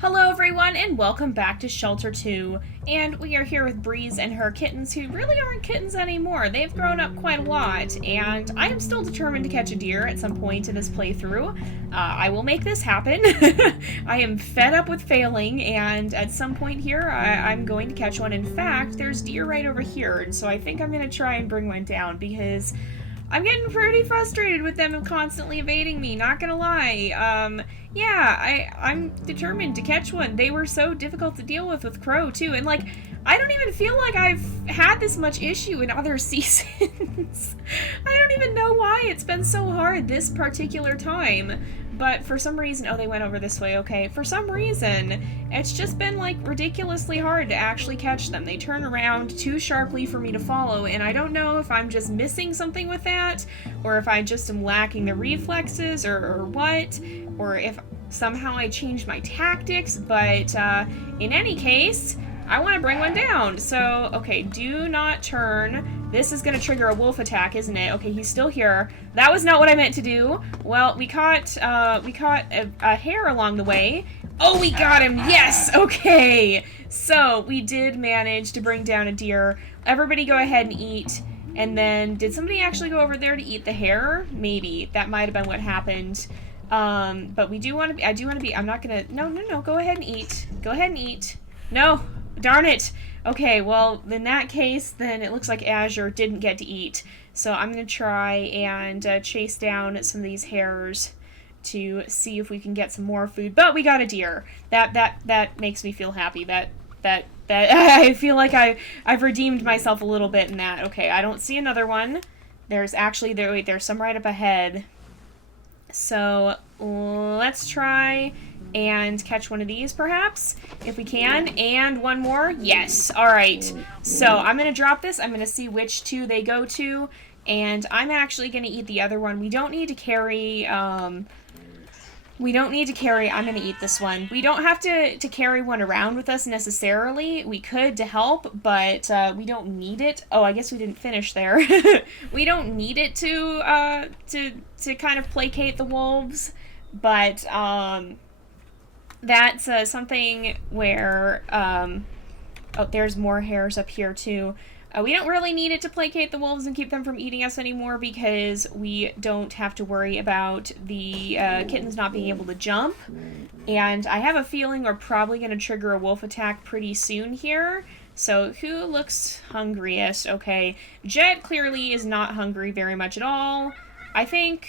Hello everyone and welcome back to Shelter 2, and we are here with Breeze and her kittens who really aren't kittens anymore. They've grown up quite a lot, and I am still determined to catch a deer at some point in this playthrough. I will make this happen. I am fed up with failing, and at some point here I'm going to catch one. In fact, there's deer right over here, and so I think I'm going to try and bring one down because I'm getting pretty frustrated with them constantly evading me, not gonna lie. Yeah, I'm determined to catch one. They were so difficult to deal with Crow, too, and, like, I don't even feel like I've had this much issue in other seasons. I don't even know why it's been so hard this particular time. But for some reason, oh, they went over this way, okay. For some reason, it's just been, like, ridiculously hard to actually catch them. They turn around too sharply for me to follow, and I don't know if I'm just missing something with that, or if I just am lacking the reflexes, or what, or if somehow I changed my tactics, but in any case, I want to bring one down. So, okay, do not turn. This is going to trigger a wolf attack, isn't it? Okay, he's still here. That was not what I meant to do. Well, we caught a hare along the way. Oh, we got him! Yes! Okay! So, we did manage to bring down a deer. Everybody go ahead and eat. And then, did somebody actually go over there to eat the hare? Maybe. That might have been what happened. But we do want to be, I'm not gonna, no, go ahead and eat. Go ahead and eat. No! Darn it! Okay, well, in that case, then it looks like Azure didn't get to eat. So I'm going to try and chase down some of these hares to see if we can get some more food. But we got a deer. That makes me feel happy. That I feel like I've redeemed myself a little bit in that. Okay, I don't see another one. There's actually, there's some right up ahead. So let's try and catch one of these, perhaps, if we can. And one more. Yes. All right. So I'm going to drop this. I'm going to see which two they go to, and I'm actually going to eat the other one. We don't need to carry, I'm going to eat this one. We don't have to carry one around with us necessarily. We could to help, but we don't need it. Oh, I guess we didn't finish there. We don't need it to kind of placate the wolves, but that's something where, oh, there's more hares up here too. We don't really need it to placate the wolves and keep them from eating us anymore because we don't have to worry about the kittens not being able to jump. And I have a feeling we're probably going to trigger a wolf attack pretty soon here. So who looks hungriest? Okay, Jet clearly is not hungry very much at all. I think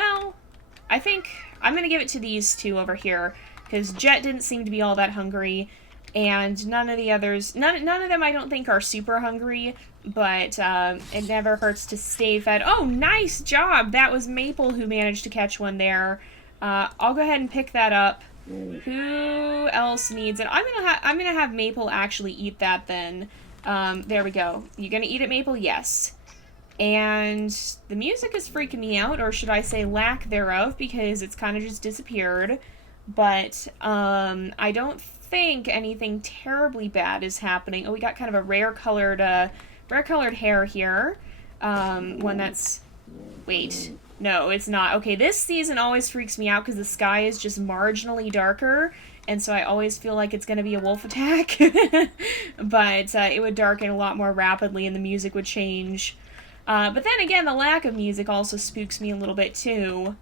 I'm going to give it to these two over here because Jet didn't seem to be all that hungry. And none of the others, none of them I don't think are super hungry, but it never hurts to stay fed. Oh, nice job! That was Maple who managed to catch one there. I'll go ahead and pick that up. Who else needs it? I'm gonna have Maple actually eat that then. There we go. You gonna eat it, Maple? Yes. And the music is freaking me out, or should I say lack thereof, because it's kind of just disappeared. But I don't think anything terribly bad is happening. Oh, we got kind of a rare colored hair here. One that's, wait, no, it's not. Okay, this season always freaks me out because the sky is just marginally darker, and so I always feel like it's going to be a wolf attack. But it would darken a lot more rapidly and the music would change. But then again, the lack of music also spooks me a little bit too.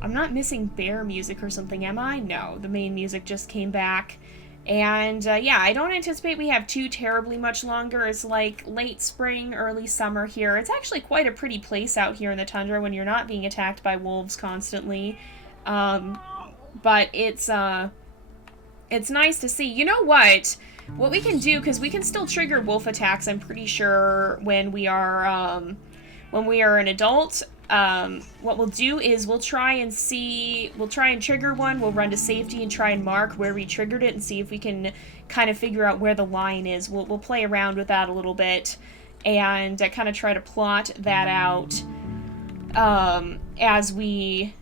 I'm not missing bear music or something, am I? No, the main music just came back. And, yeah, I don't anticipate we have too terribly much longer. It's like late spring, early summer here. It's actually quite a pretty place out here in the tundra when you're not being attacked by wolves constantly. But it's nice to see. You know what? What we can do, because we can still trigger wolf attacks, I'm pretty sure, when we are an adult. What we'll do is we'll try and trigger one, we'll run to safety and try and mark where we triggered it and see if we can kind of figure out where the line is. We'll play around with that a little bit and kind of try to plot that out as we...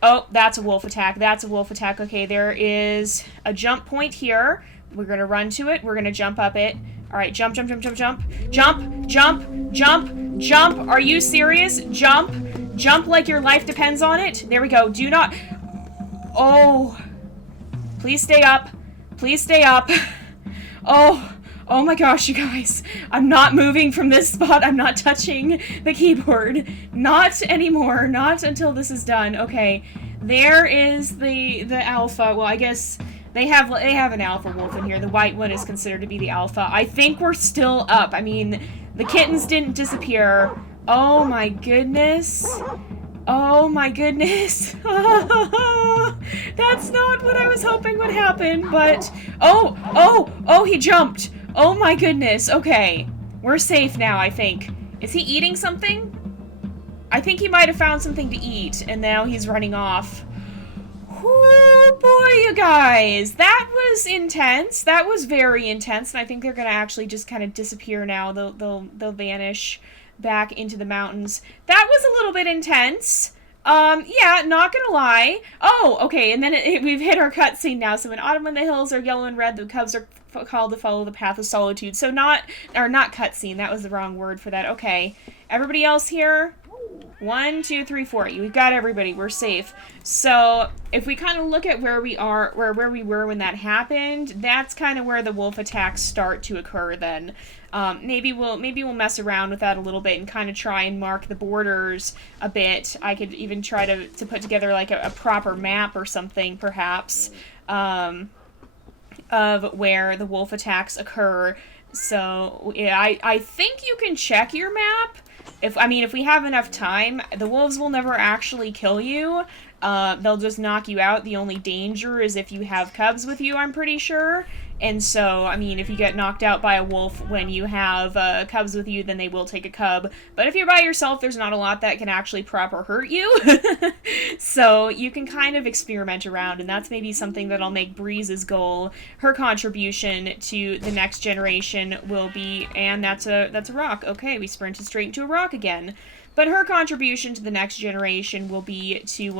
Oh, that's a wolf attack. That's a wolf attack. Okay, there is a jump point here. We're going to run to it. We're going to jump up it. All right, jump, jump, jump, jump, jump. Jump, jump, jump, jump. Are you serious? Jump. Jump like your life depends on it. There we go. Do not... Oh. Please stay up. Please stay up. Oh my gosh, you guys. I'm not moving from this spot. I'm not touching the keyboard. Not anymore. Not until this is done. Okay. There is the alpha. Well, I guess they have an alpha wolf in here. The white one is considered to be the alpha. I think we're still up. I mean, the kittens didn't disappear. Oh my goodness. Oh my goodness. That's not what I was hoping would happen, but... Oh, he jumped. Oh my goodness. Okay. We're safe now, I think. Is he eating something? I think he might have found something to eat, and now he's running off. Oh boy, you guys. That was intense. That was very intense, and I think they're gonna actually just kind of disappear now. They'll vanish back into the mountains. That was a little bit intense. Yeah, not gonna lie. Oh, okay, and then we've hit our cutscene now. So in autumn when the hills are yellow and red, the cubs are called to follow the path of solitude. So not cutscene, that was the wrong word for that. Okay, everybody else here? 1, 2, 3, 4. We've got everybody. We're safe. So if we kind of look at where we are, where we were when that happened, that's kind of where the wolf attacks start to occur. Then maybe we'll mess around with that a little bit and kind of try and mark the borders a bit. I could even try to put together like a proper map or something, perhaps, of where the wolf attacks occur. So yeah, I think you can check your map. If we have enough time, the wolves will never actually kill you. They'll just knock you out. The only danger is if you have cubs with you, I'm pretty sure. And so, I mean, if you get knocked out by a wolf when you have cubs with you, then they will take a cub. But if you're by yourself, there's not a lot that can actually proper hurt you. So you can kind of experiment around, and that's maybe something that'll make Breeze's goal. Her contribution to the next generation will be, and that's a rock. Okay, we sprinted straight into a rock again. But her contribution to the next generation will be to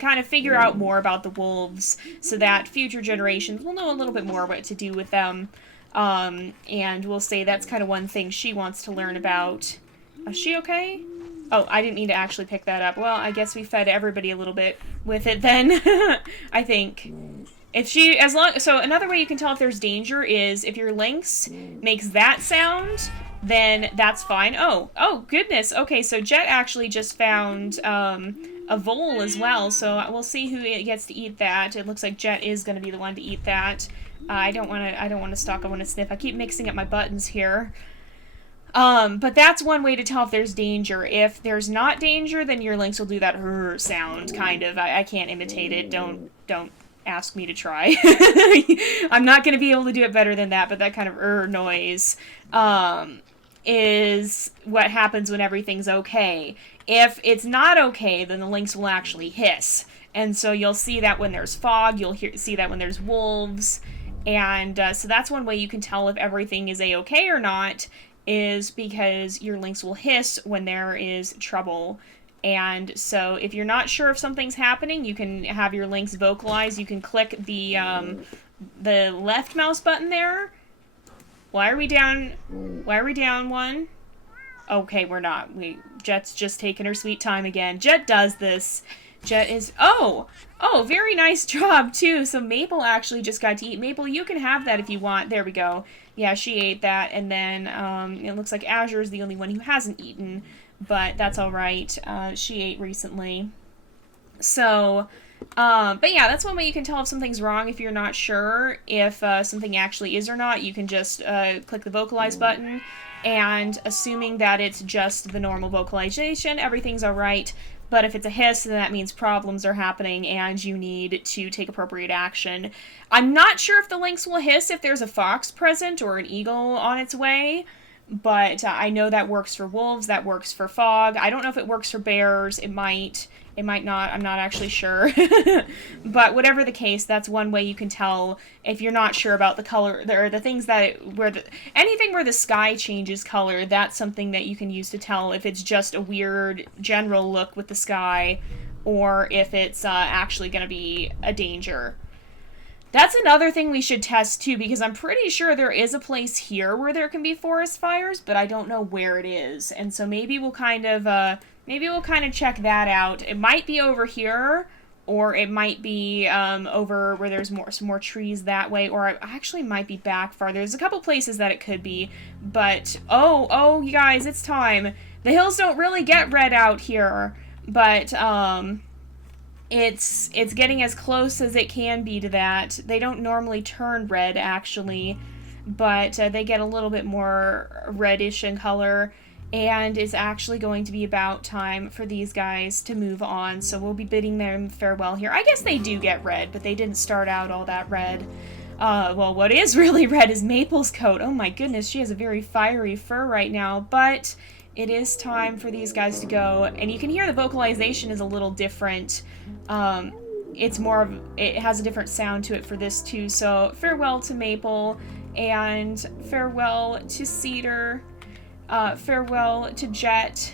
kind of figure out more about the wolves so that future generations will know a little bit more what to do with them. And we'll say that's kind of one thing she wants to learn about. Is she okay? Oh, I didn't mean to actually pick that up. Well, I guess we fed everybody a little bit with it then. I think. So another way you can tell if there's danger is if your lynx makes that sound, then that's fine. Oh goodness. Okay, so Jet actually just found a vole as well, so we'll see who gets to eat that. It looks like Jet is going to be the one to eat that. I don't want to stalk. I want to sniff. I keep mixing up my buttons here. But that's one way to tell if there's danger. If there's not danger, then your lynx will do that sound, kind of. I can't imitate it. Don't ask me to try. I'm not going to be able to do it better than that, but that kind of noise is what happens when everything's okay. If it's not okay, then the lynx will actually hiss. And so you'll see that when there's fog, you'll see that when there's wolves. And so that's one way you can tell if everything is a-okay or not, is because your lynx will hiss when there is trouble. And so if you're not sure if something's happening, you can have your lynx vocalize. You can click the left mouse button there. Why are we down one? Okay, we're not. Jet's just taking her sweet time again. Jet does this. Jet is... Oh, very nice job, too. So Maple actually just got to eat. Maple, you can have that if you want. There we go. Yeah, she ate that. And then it looks like Azure is the only one who hasn't eaten. But that's all right. She ate recently. So... but yeah, that's one way you can tell if something's wrong if you're not sure if something actually is or not. You can just click the vocalize button, and assuming that it's just the normal vocalization, everything's alright. But if it's a hiss, then that means problems are happening and you need to take appropriate action. I'm not sure if the lynx will hiss if there's a fox present or an eagle on its way, but I know that works for wolves, that works for fog. I don't know if it works for bears. It might not. I'm not actually sure. But whatever the case, that's one way you can tell if you're not sure about the color, or the things that anything where the sky changes color. That's something that you can use to tell if it's just a weird general look with the sky, or if it's actually going to be a danger. That's another thing we should test too, because I'm pretty sure there is a place here where there can be forest fires, but I don't know where it is. And so maybe we'll kind of check that out. It might be over here. or it might be over where there's some more trees that way, or I actually might be back farther. There's a couple places that it could be, but oh, you guys, it's time. The hills don't really get red out here, but it's getting as close as it can be to that. They don't normally turn red, actually, but they get a little bit more reddish in color. And it's actually going to be about time for these guys to move on, so we'll be bidding them farewell here. I guess they do get red, but they didn't start out all that red. Well, what is really red is Maple's coat. Oh my goodness, she has a very fiery fur right now, but it is time for these guys to go. And you can hear the vocalization is a little different. It's more of, it has a different sound to it for this too, so farewell to Maple, and farewell to Cedar. Farewell to Jet,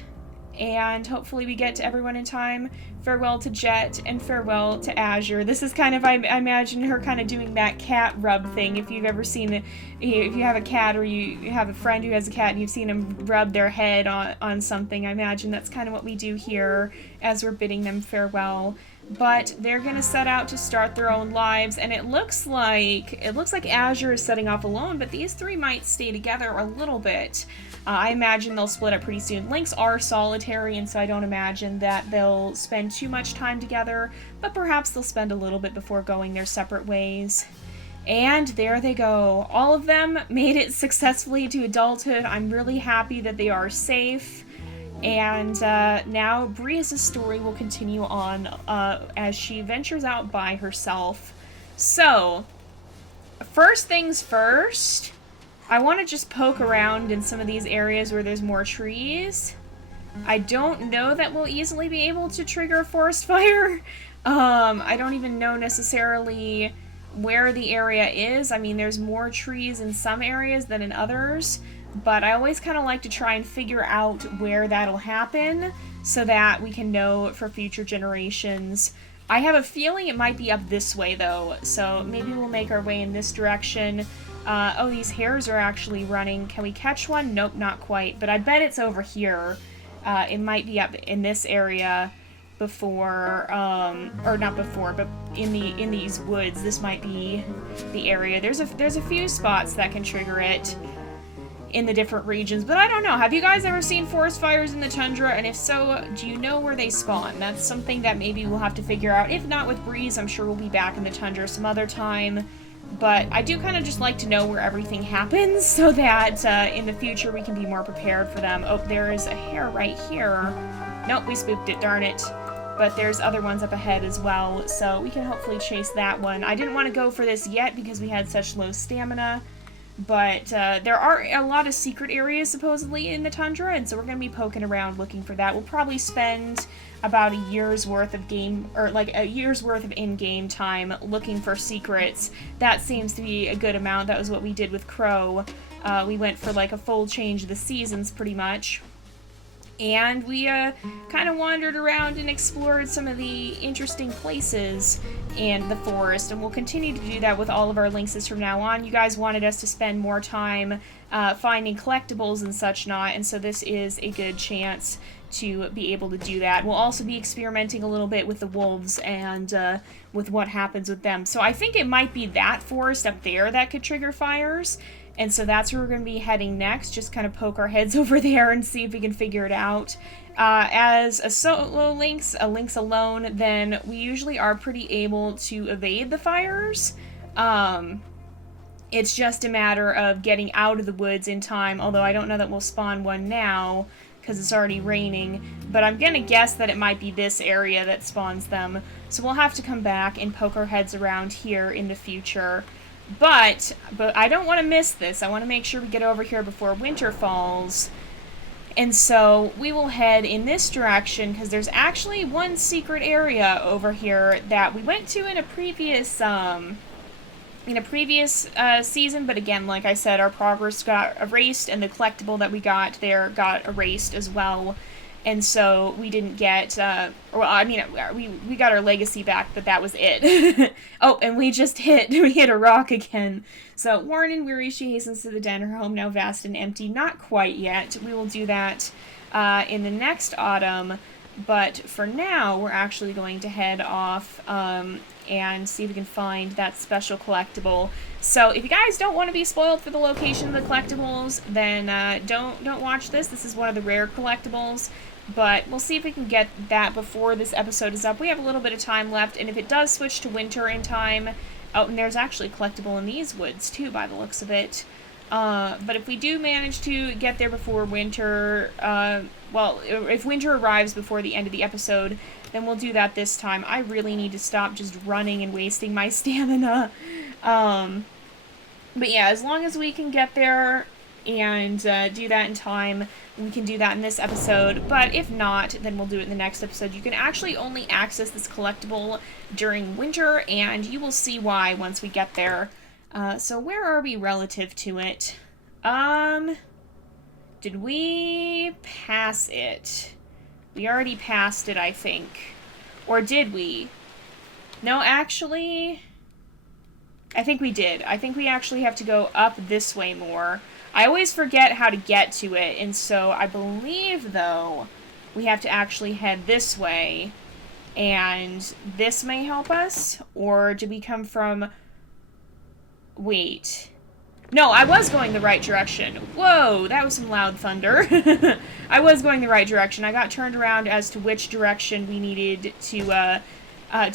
and hopefully we get to everyone in time. Farewell to Jet, and farewell to Azure. This is kind of, I imagine her kind of doing that cat rub thing. If you've ever seen it, if you have a cat, or you have a friend who has a cat and you've seen them rub their head on something, I imagine that's kind of what we do here as we're bidding them farewell. But they're going to set out to start their own lives, and it looks like Azure is setting off alone, but these three might stay together a little bit. I imagine they'll split up pretty soon. Lynx are solitary, and so I don't imagine that they'll spend too much time together, but perhaps they'll spend a little bit before going their separate ways. And there they go. All of them made it successfully to adulthood. I'm really happy that they are safe. And now Bree's story will continue on as she ventures out by herself. So, first things first, I want to just poke around in some of these areas where there's more trees. I don't know that we'll easily be able to trigger a forest fire. I don't even know necessarily where the area is. I mean, there's more trees in some areas than in others, but I always kind of like to try and figure out where that'll happen so that we can know for future generations. I have a feeling it might be up this way, though, so maybe we'll make our way in this direction. Oh, these hares are actually running. Can we catch one? Nope, not quite, but I bet it's over here. It might be up in this area before, or not before, but in these woods. This might be the area. There's a few spots that can trigger it in the different regions, but I don't know. Have you guys ever seen forest fires in the tundra? And if so, do you know where they spawn? That's something that maybe we'll have to figure out. If not with Breeze, I'm sure we'll be back in the tundra some other time. But I do kind of just like to know where everything happens so that in the future we can be more prepared for them. Oh, there is a hare right here. Nope, we spooked it, darn it. But there's other ones up ahead as well, so we can hopefully chase that one. I didn't want to go for this yet because we had such low stamina, but there are a lot of secret areas supposedly in the tundra, and so we're going to be poking around looking for that. We'll probably spend about a year's worth of game, or like a year's worth of in-game time looking for secrets. That seems to be a good amount. That was what we did with Crow. We went for like a full change of the seasons pretty much. And we kind of wandered around and explored some of the interesting places in the forest, and we'll continue to do that with all of our lynxes from now on. You guys wanted us to spend more time finding collectibles and such not, and so this is a good chance to be able to do that. We'll also be experimenting a little bit with the wolves and with what happens with them. So I think it might be that forest up there that could trigger fires. And so that's where we're going to be heading next, just kind of poke our heads over there and see if we can figure it out. As a solo lynx, a lynx alone, then we usually are pretty able to evade the fires. It's just a matter of getting out of the woods in time, although I don't know that we'll spawn one now because it's already raining. But I'm going to guess that it might be this area that spawns them. So we'll have to come back and poke our heads around here in the future. But I don't want to miss this. I want to make sure we get over here before winter falls. And so we will head in this direction because there's actually one secret area over here that we went to in a previous season. But again, like I said, our progress got erased and the collectible that we got there got erased as well. And so we didn't get, well, I mean, we got our legacy back, but that was it. Oh, and we hit a rock again. So, worn and weary, she hastens to the den, her home now vast and empty. Not quite yet. We will do that in the next autumn. But for now, we're actually going to head off and see if we can find that special collectible. So if you guys don't want to be spoiled for the location of the collectibles, then don't watch this. This is one of the rare collectibles. But we'll see if we can get that before this episode is up. We have a little bit of time left, and if it does switch to winter in time... Oh, and there's actually a collectible in these woods, too, by the looks of it. But if we do manage to get there before winter... well, if winter arrives before the end of the episode, then we'll do that this time. I really need to stop just running and wasting my stamina. But yeah, as long as we can get there and do that in time, we can do that in this episode. But if not, then we'll do it in the next episode. You can actually only access this collectible during winter, and you will see why once we get there. So where are we relative to it? Did we pass it? We already passed it, I think. Or did we? No, actually... I think we did. I think we actually have to go up this way more. I always forget how to get to it, and so I believe, though, we have to actually head this way, and this may help us? Or did we come from... Wait... No, I was going the right direction. Whoa, that was some loud thunder. I was going the right direction. I got turned around as to which direction we needed to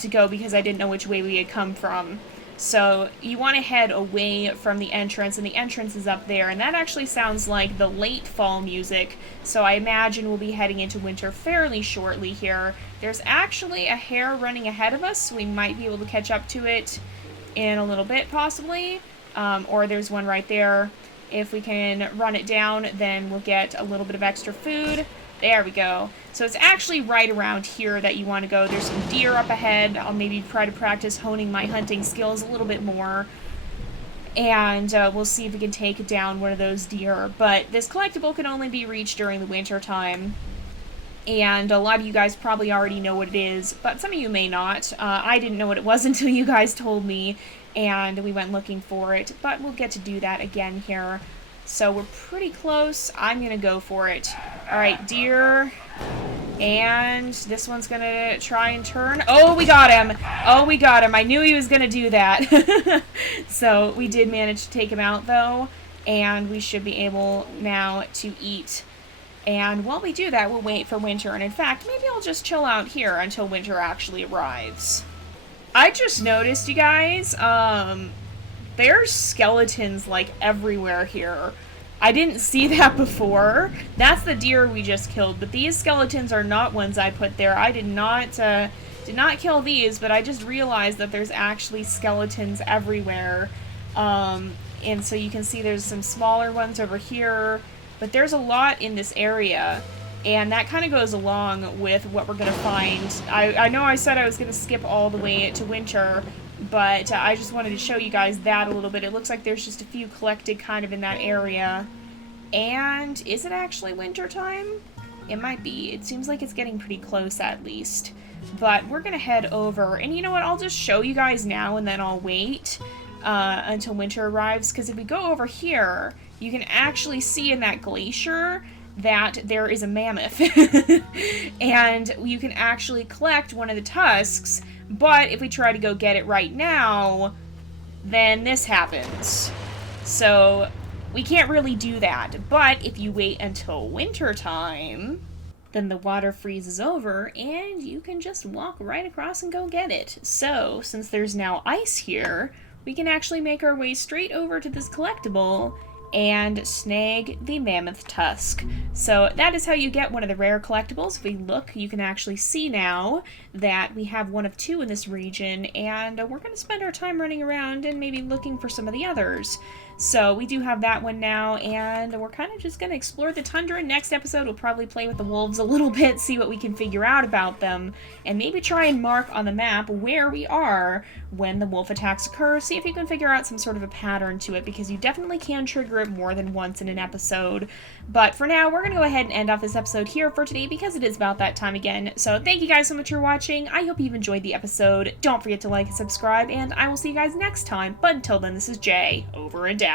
go because I didn't know which way we had come from. So you want to head away from the entrance, and the entrance is up there, and that actually sounds like the late fall music, so I imagine we'll be heading into winter fairly shortly here. There's actually a hare running ahead of us, so we might be able to catch up to it in a little bit, possibly. Or there's one right there. If we can run it down, then we'll get a little bit of extra food. There we go. So it's actually right around here that you want to go. There's some deer up ahead. I'll maybe try to practice honing my hunting skills a little bit more. And we'll see if we can take down one of those deer. But this collectible can only be reached during the winter time. And a lot of you guys probably already know what it is, but some of you may not. I didn't know what it was until you guys told me, and we went looking for it. But we'll get to do that again here. So we're pretty close. I'm going to go for it. Alright, deer. And this one's going to try and turn. Oh, we got him! Oh, we got him. I knew he was going to do that. So we did manage to take him out, though. And we should be able now to eat. And while we do that, we'll wait for winter. And in fact, maybe I'll just chill out here until winter actually arrives. I just noticed, you guys, there's skeletons, like, everywhere here. I didn't see that before. That's the deer we just killed, but these skeletons are not ones I put there. I did not kill these, but I just realized that there's actually skeletons everywhere. And so you can see there's some smaller ones over here, but there's a lot in this area. And that kind of goes along with what we're going to find. I know I said I was going to skip all the way to winter, but I just wanted to show you guys that a little bit. It looks like there's just a few collected kind of in that area. And is it actually winter time? It might be. It seems like it's getting pretty close at least. But we're going to head over. And you know what? I'll just show you guys now and then I'll wait until winter arrives. Because if we go over here, you can actually see in that glacier that there is a mammoth. And you can actually collect one of the tusks, but if we try to go get it right now, then this happens. So we can't really do that. But if you wait until winter time, then the water freezes over and you can just walk right across and go get it. So since there's now ice here, we can actually make our way straight over to this collectible and snag the mammoth tusk. So that is how you get one of the rare collectibles. If we look, you can actually see now that we have one of two in this region, and we're going to spend our time running around and maybe looking for some of the others. So we do have that one now, and we're kind of just going to explore the tundra. Next episode, we'll probably play with the wolves a little bit, see what we can figure out about them, and maybe try and mark on the map where we are when the wolf attacks occur. See if you can figure out some sort of a pattern to it, because you definitely can trigger it more than once in an episode. But for now, we're going to go ahead and end off this episode here for today, because it is about that time again. So thank you guys so much for watching. I hope you've enjoyed the episode. Don't forget to like and subscribe, and I will see you guys next time. But until then, this is Jay, over and out.